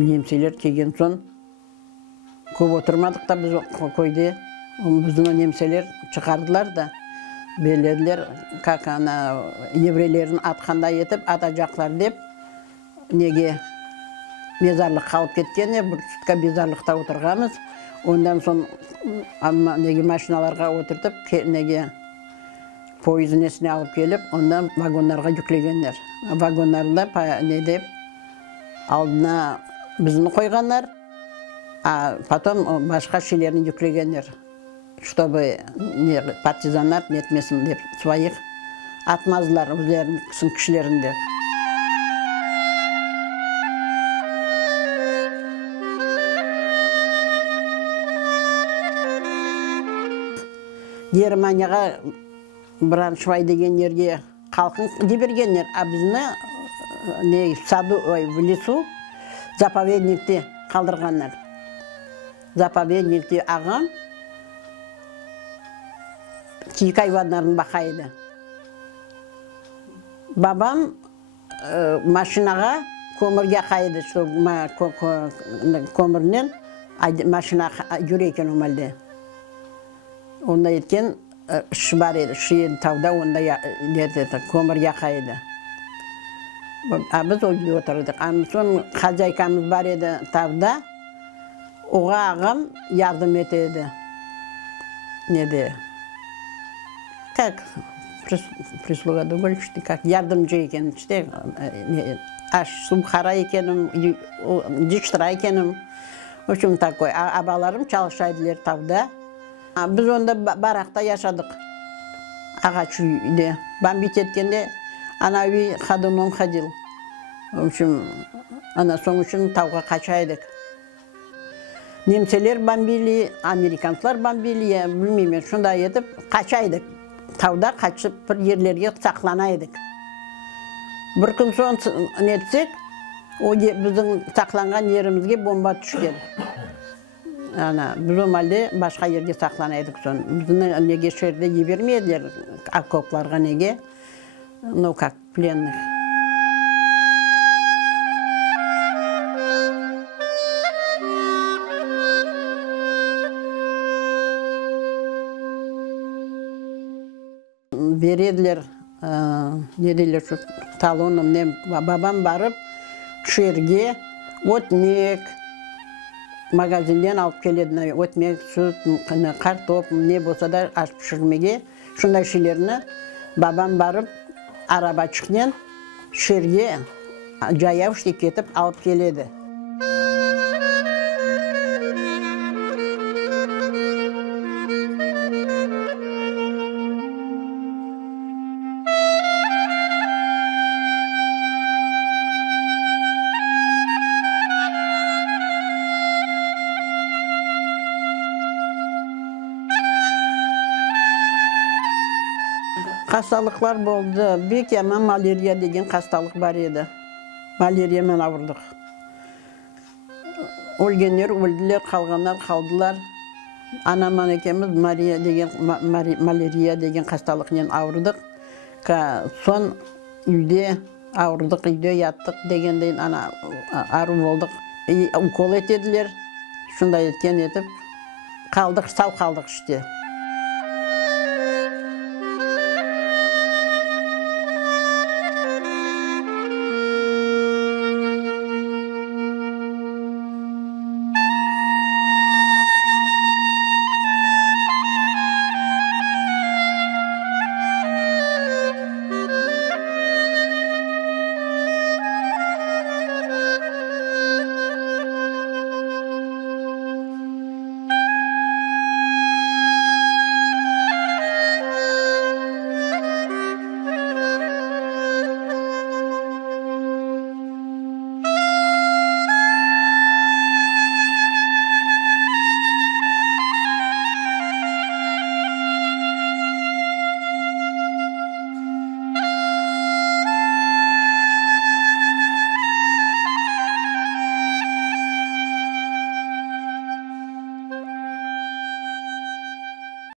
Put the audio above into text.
Немселер келген соң көп отырмадық та біз койды. Біздің немселер шығардылар да беледілер, как ана еврейлерін атқандай етіп, ата жақлар деп, неге мезарлық қалып кеткене, бір сүтка мезарлықта отырғамыз. Ондан соң неге машиналарға отыртып, неге пойыздың есіне алып келіп, ондан вагонларға жүклегендер. Вагонларында не деп, алдына біздің қойғандар, а потом башқа шелерін жүклегендер. Чтобы партизандар нетмесін деп, своих атмазылар өздерінің кішілерін деп. Германияға Браншвай деген жерге халқын дебергендер, а бізді в лесу заповедникте қалдырғандар. Заповедникте ағам киік айвандарын бақайды. Бабам машинаға көмірге қайды, көмірінен машина жүр екен өмәлде. Онда еткен үш бар еді, шиын тауда онда көмірге қайды. Біз ойды отырдық. Соң хозяйкамыз бар еді тауда, оға ағам ярдым етеді. Неде? Как прислуга дөгөлішті, как ярдымжы екен, аш сумхара екенім, диштра екенім. В общем, такой. Абаларым çalışайдылар тауда. Біз онда барақта яшадық. Ағач үйде. Бомбить еткенде, ана үй хадуном ходил. В общем, ана соң үшін тауға қачайдық. Немселер бомбили, американцылар бомбили, білмеймін, шындай етіп қачайдық. Тауда қачып бір ерлерге сақланайдық. Бір күн соң нетсек, біздің сақланған ерімізге бомба түшкен. Біз өмәлде башқа ерге сақланайдық соң. Біздің неге шерде ебермеділер, окопларға неге, ну как, пленных. Береділер, не дейлер, талоным, бабам барып, шерге, отмек, магазинден алып келеді, отмек, сүт, картоп, не болса да аш пішірмеге, шындай шелеріні бабам барып, арабачықнен шерге жаяу штек кетіп алып келеді. Қасталықлар болды. Бек яман малярия деген қасталық бар еді. Маляриямен ауырдық. Өлгендер өлділер, қалғандар қалдылар. Анаман екеміз малярия деген қасталықнен ауырдық. Сон үйде ауырдық, үйде яттық дегендейін ару болдық. Укол етеділер. Шындай еткен етіп, қалдық, сау қалдық іште.